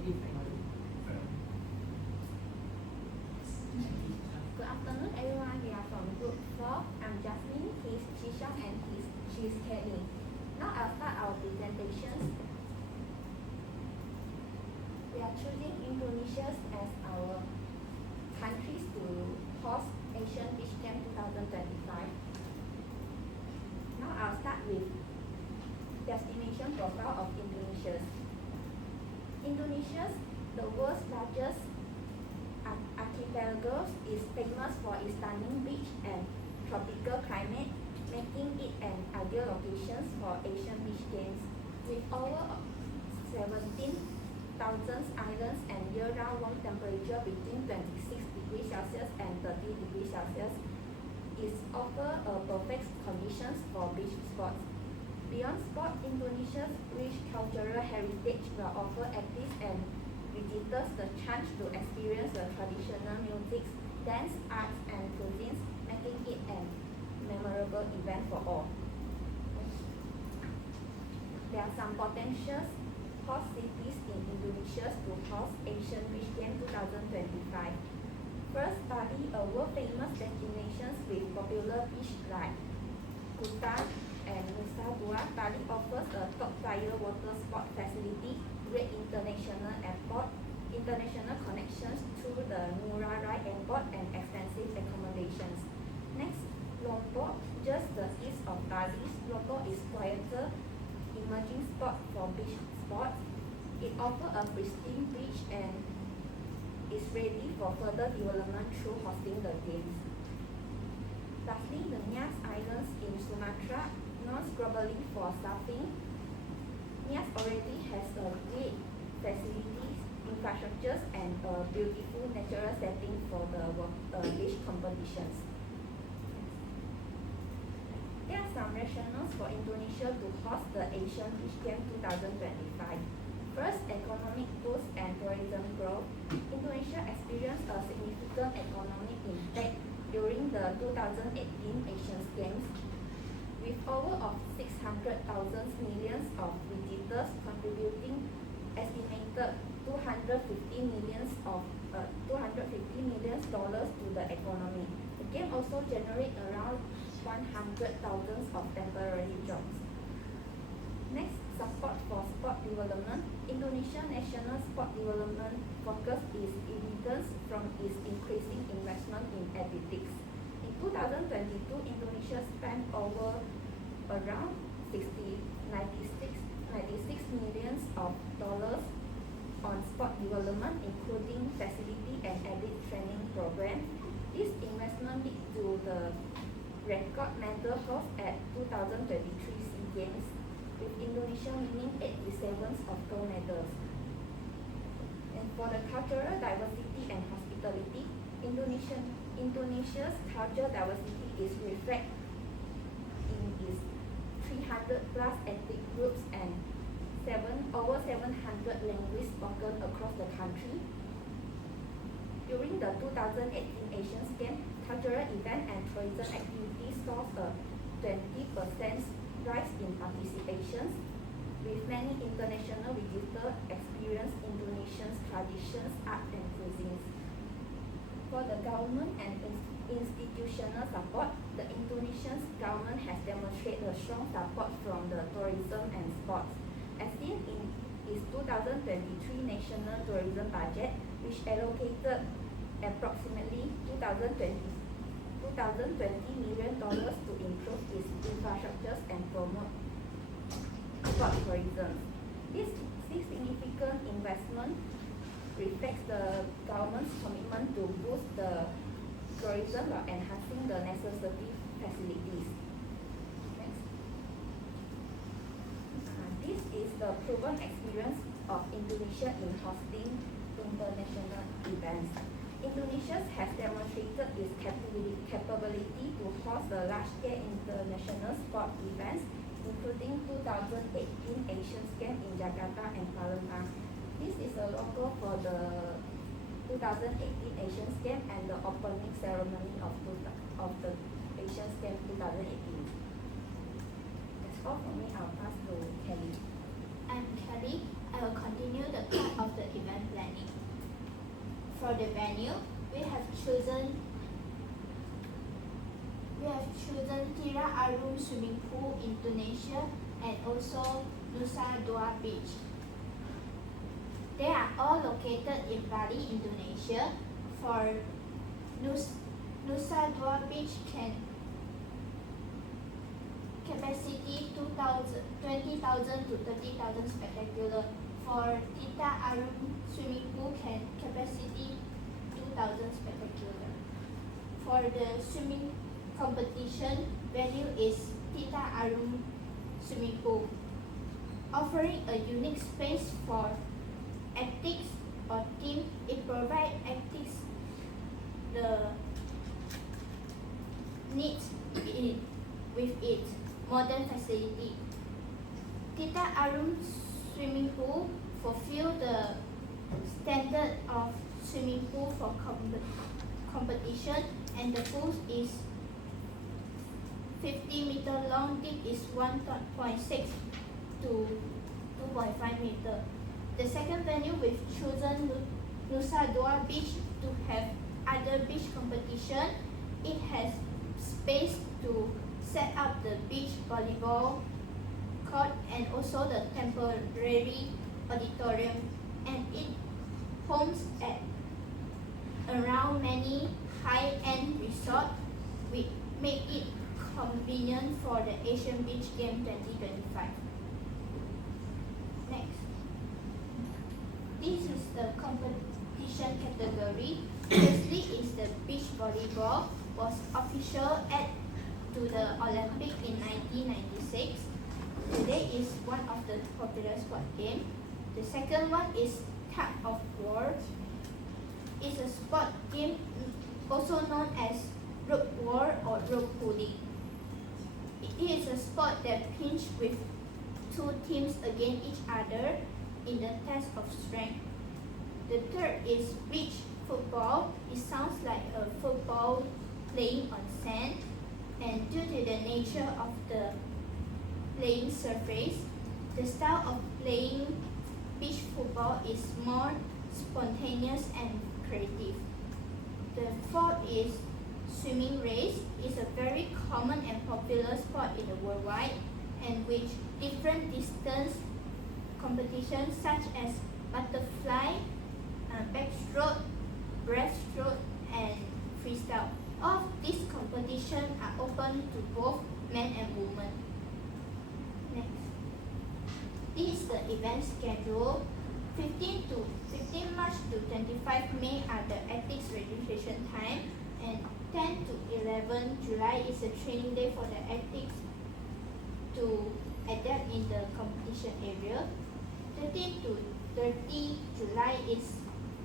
Good afternoon, everyone. We are from Group 4. I'm Jasmine, he's Chisha, and she's Kelly. Now I'll start our presentations. We are choosing Indonesia as our countries to host Asian Beach Games 2025. Now I'll start with destination profile of Indonesia. Indonesia, the world's largest archipelago, is famous for its stunning beach and tropical climate, making it an ideal location for Asian Beach Games. With over 17,000 islands and year-round warm temperature between 26 degrees Celsius and 30 degrees Celsius, it offers perfect conditions for beach sports. Beyond sport, Indonesia's rich cultural heritage will offer athletes and visitors the chance to experience the traditional music, dance, arts, and cuisines, making it a memorable event for all. There are some potential host cities in Indonesia to host Asian Beach Games 2025. First, Bali, a world-famous destination with popular beaches like Kuta and Nusa Dua. Bali offers a top-tier water sport facility, great international airport, international connections through the Ngurah Rai Airport, and extensive accommodations. Next, Lombok, just the east of Bali. Lombok is quieter, emerging spot for beach sports. It offers a pristine beach and is ready for further development through hosting the games. Lastly, the Nias Islands in Sumatra, known globally for surfing. Nias already has a great facilities, infrastructures, and a beautiful natural setting for the beach competitions. There are some rationales for Indonesia to host the Asian Beach Games 2025. First, economic boost and tourism growth. Indonesia experienced a significant economic impact during the 2018 Asian Games, with over of 600,000 millions of visitors contributing estimated $250 million to the economy. The game also generates around 100,000 of temporary jobs. Next, support for sport development. Indonesia national sport development focus is evident from its increasing investment in athletics. In 2022, Indonesia spent over around 96 million dollars on sport development, including facility and athlete training programs. This investment led to the record medal host at 2023 SEA Games, with Indonesia winning 87 of gold medals. And for the cultural diversity and hospitality, Indonesia's cultural diversity is reflected in its 300 plus ethnic groups and over 700 languages spoken across the country. During the 2018 Asian Games, cultural event and tourism activities saw a 20% rise in participations, with many international visitors experience Indonesia's traditions, art, and cuisines. For the government and institutional support, the Indonesian government has demonstrated a strong support from the tourism and sports, as seen in its 2023 national tourism budget, which allocated approximately $220 million to improve its infrastructures and promote sport tourism. This significant investment reflects the government's commitment to boost the tourism while enhancing the necessary facilities. Next. This is the proven experience of Indonesia in hosting international events. Indonesia has demonstrated its capability to host the large-scale international sport events, including 2018 Asian Games in Jakarta and Palembang. This is a logo for the 2018 Asian Games and the opening ceremony of the Asian Games 2018. That's all for me. I'll pass to Kelly. I'm Kelly. I will continue the part of the event For the venue, we have chosen Tira Arum Swimming Pool, Indonesia, and also Nusa Dua Beach. They are all located in Bali, Indonesia. For Nusa Dua Beach can capacity 20,000 to 30,000 spectacular. For Tita Arum Swimming Pool can capacity 2,000 spectacular. For the swimming competition, venue is Tita Arum Swimming Pool, offering a unique space for athletes or team. It provides athletes the needs with its modern facility. Tita Arum Swimming Pool fulfill the standard of swimming pool for competition, and the pool is 50-meter long, deep is 1.6 to 2.5 meter. The second venue we've chosen Nusa Dua Beach to have other beach competition. It has space to set up the beach volleyball court and also the temporary auditorium, and it homes at around many high-end resorts, which make it convenient for the Asian Beach Game 2025. Next, this is the competition category. Firstly is the beach volleyball, was official add to the Olympic in 1996. Today is one of the popular sport game. The second one is tug of war. It's a sport game also known as rope war or rope pulling. It is a sport that pinch with two teams against each other in the test of strength. The third is beach football. It sounds like a football playing on sand, and due to the nature of the playing surface, the style of playing beach football is more spontaneous and creative. The fourth is swimming race. Is a very common and popular sport in the worldwide, and which different distance competitions such as butterfly, backstroke, breaststroke, and freestyle. All of these competitions are open to both men and women. Next, this is the event schedule. 15 March to 25 May are the athletics registration time, and 10 to 11 July is a training day for the athletes to adapt in the competition area. 13 to 30 July is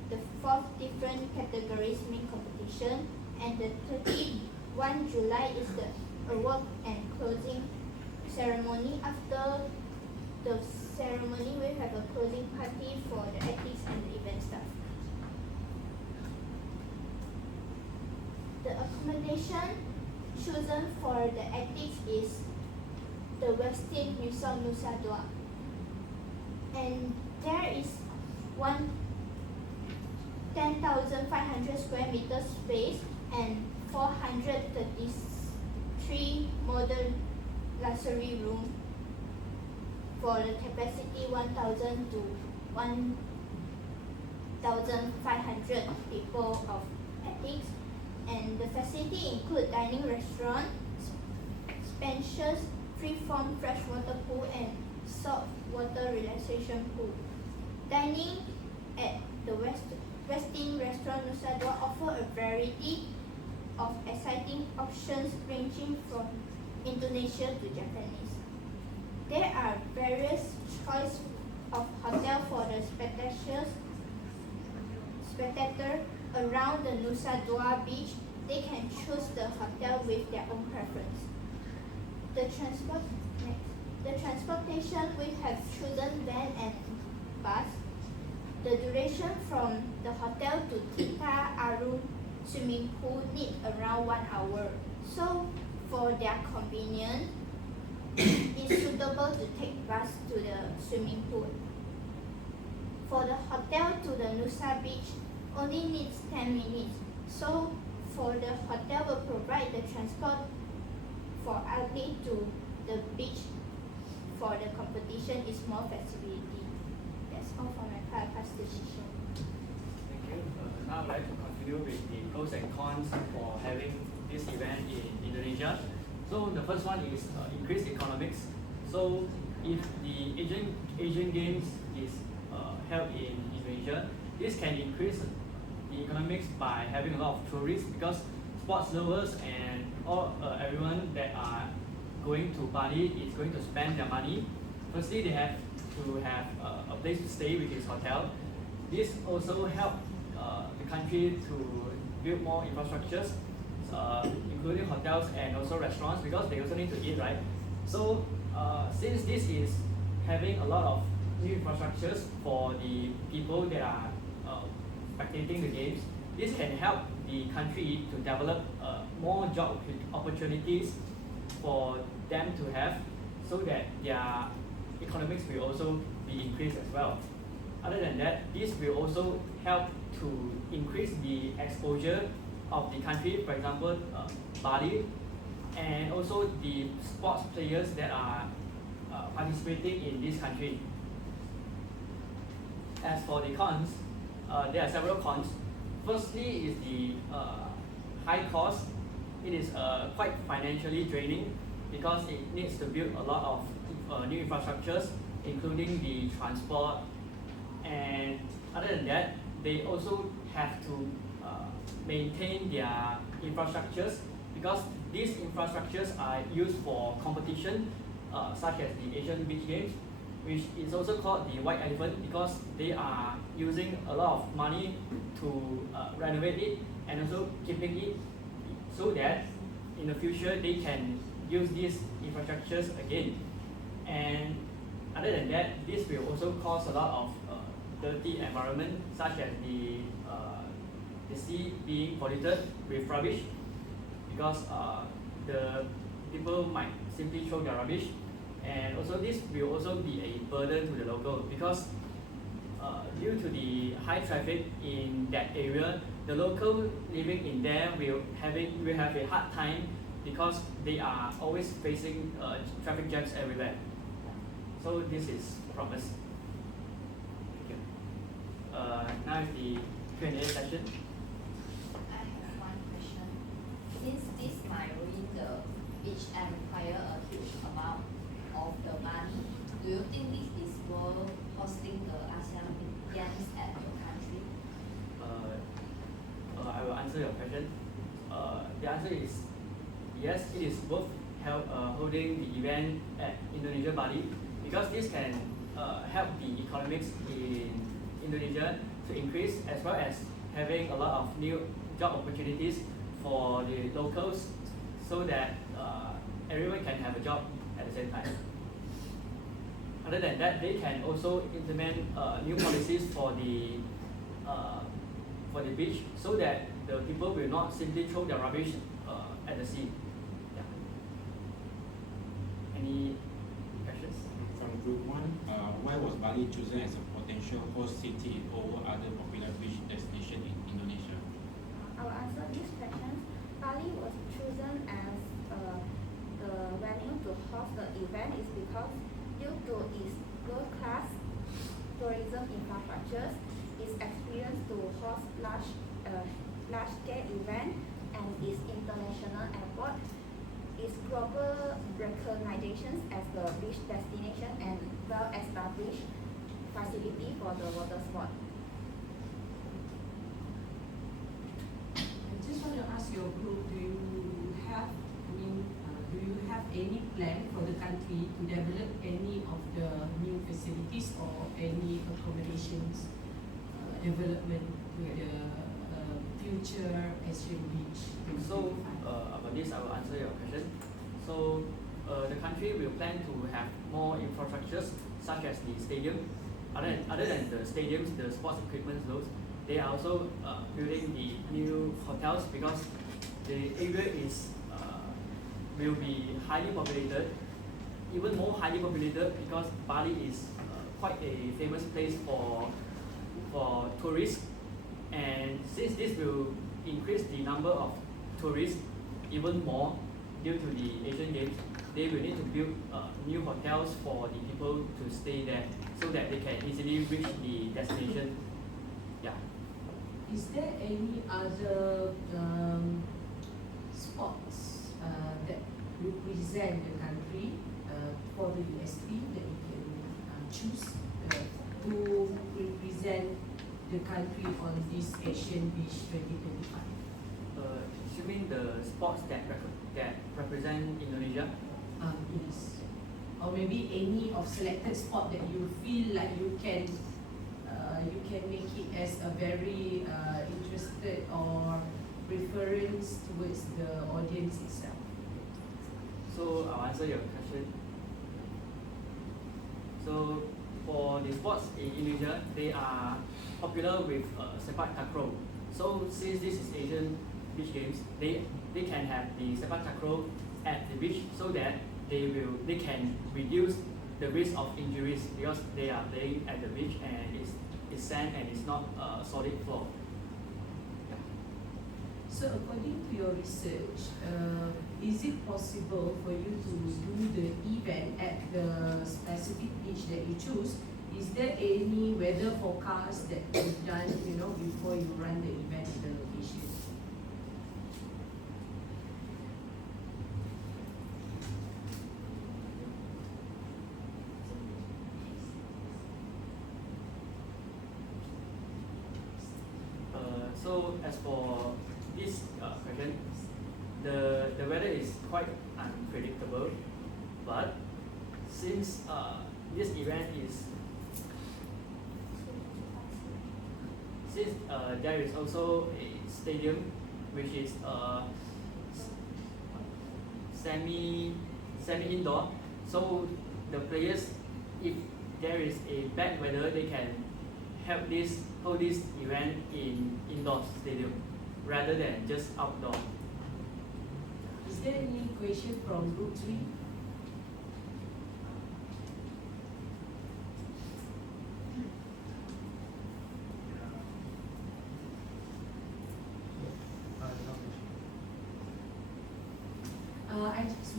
the fourth different categories main competition, and the 31 July is the award and closing ceremony. After the ceremony, we have a closing party for the athletes and the event staff. The accommodation chosen for the athletes is the Westin Resort Nusa Dua, and there is 10,500 square meters space and 433 modern luxury room for the capacity 1,000 to 1,500 people of athletes, and the facility include dining restaurant, spacious free-form freshwater pool, and salt water relaxation pool. Dining at the Westin Restaurant Nusa Dua offer a variety of exciting options ranging from Indonesia to Japanese. There are various choice of hotel for the spectator around the Nusa Dua Beach. They can choose the hotel with their own preference. The transportation, we have chosen van and bus. The duration from the hotel to Tita Arum Swimming Pool need around 1 hour. So for their convenience, it's suitable to take bus to the swimming pool. For the hotel to the Nusa Beach only needs 10 minutes. So for the hotel will provide the transport for athlete to the beach for the competition is more flexibility. That's all for my part. Pass to Shisho. Thank you. Now I'd like to continue with the pros and cons for having this event in Indonesia. So the first one is increased economics. So if the Asian Games is held in Indonesia, this can increase the economics by having a lot of tourists because sports lovers and everyone that are going to Bali is going to spend their money. Firstly, they have to have a place to stay, which is hotel. This also help the country to build more infrastructures, including hotels and also restaurants, because they also need to eat, right? So since this is having a lot of new infrastructures for the people that are spectating the games, this can help the country to develop more job opportunities for them to have, so that their economics will also be increased as well. Other than that, this will also help to increase the exposure of the country, for example, Bali, and also the sports players that are participating in this country. As for the cons, there are several cons. Firstly is the high cost. It is quite financially draining because it needs to build a lot of new infrastructures, including the transport. And other than that, they also have to maintain their infrastructures because these infrastructures are used for competition, such as the Asian Beach Games, which is also called the white elephant because they are using a lot of money to renovate it and also keeping it so that in the future they can use these infrastructures again. And other than that, this will also cause a lot of dirty environment, such as the sea being polluted with rubbish, because the people might simply throw their rubbish, and also this will also be a burden to the local because due to the high traffic in that area, the local living in there will have a hard time because they are always facing traffic jams everywhere. So this is from us. Thank you. Now is the Q&A session. I have one question. Since this might ruin the beach and require a huge amount of the money, do you think this is worth hosting the ASEAN Games at your country? I will answer your question. The answer is yes, it is worth holding the event at Indonesia, Bali, because this can help the economics in Indonesia to increase, as well as having a lot of new job opportunities for the locals, so that everyone can have a job at the same time. Other than that, they can also implement new policies for the beach, so that the people will not simply throw their rubbish at the sea. Yeah. Any questions? From Group 1, why was Bali chosen as a potential host city over other popular beach destinations in Indonesia? I will answer this question. Bali was chosen as the venue to host the event is because due to its world-class tourism infrastructures, its experience to host large-scale event, and its international airport, its global recognition as the beach destination, and well-established facility for the water sport. I just want to ask your group, do you have any plan for the country to develop any of the new facilities or any accommodations development to the future Asian Beach? So about this, I will answer your question. So the country will plan to have more infrastructures such as the stadium. Other than the stadiums, the sports equipment, those, they are also building the new hotels because the area is will be highly populated, even more highly populated because Bali is quite a famous place for tourists, And since this will increase the number of tourists even more due to the Asian Games, they will need to build new hotels for the people to stay there so that they can easily reach the destination. Yeah. Is there any other sports that represent the country for the USP that you can choose to represent the country on this Asian Beach 2025? You mean the sports that represent Indonesia? Yes. Or maybe any of selected sport that you feel like you can make it as a very interested or reference towards the audience itself. So I'll answer your question. So for the sports in Indonesia, they are popular with sepak takraw. So since this is Asian Beach Games, they can have the sepak takraw at the beach so that they can reduce the risk of injuries because they are playing at the beach and it's sand and it's not a solid floor. So according to your research, is it possible for you to do the event at the specific beach that you choose? Is there any weather forecast that you've done, before you run the event at the location? So as for this question, the weather is quite unpredictable, but since this event is there is also a stadium which is semi indoor, so the players, if there is a bad weather, they can hold this event in indoor stadium rather than just outdoor. Is there any question from Group 3? I just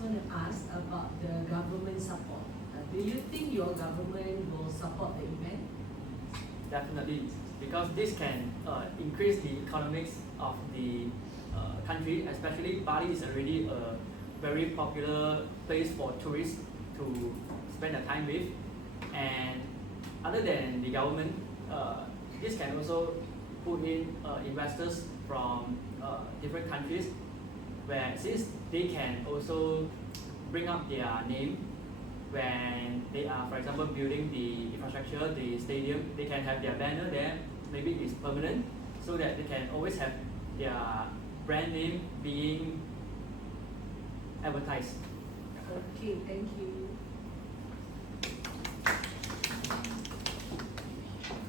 want to ask about the government support. Do you think your government will support the event? Definitely, because this can increase the economics of the country, especially Bali is already a very popular place for tourists to spend their time with. And other than the government, this can also put in investors from different countries, where since they can also bring up their name when they are, for example, building the infrastructure, the stadium, they can have their banner there, maybe it's permanent, so that they can always have their brand name being advertised. Okay, thank you.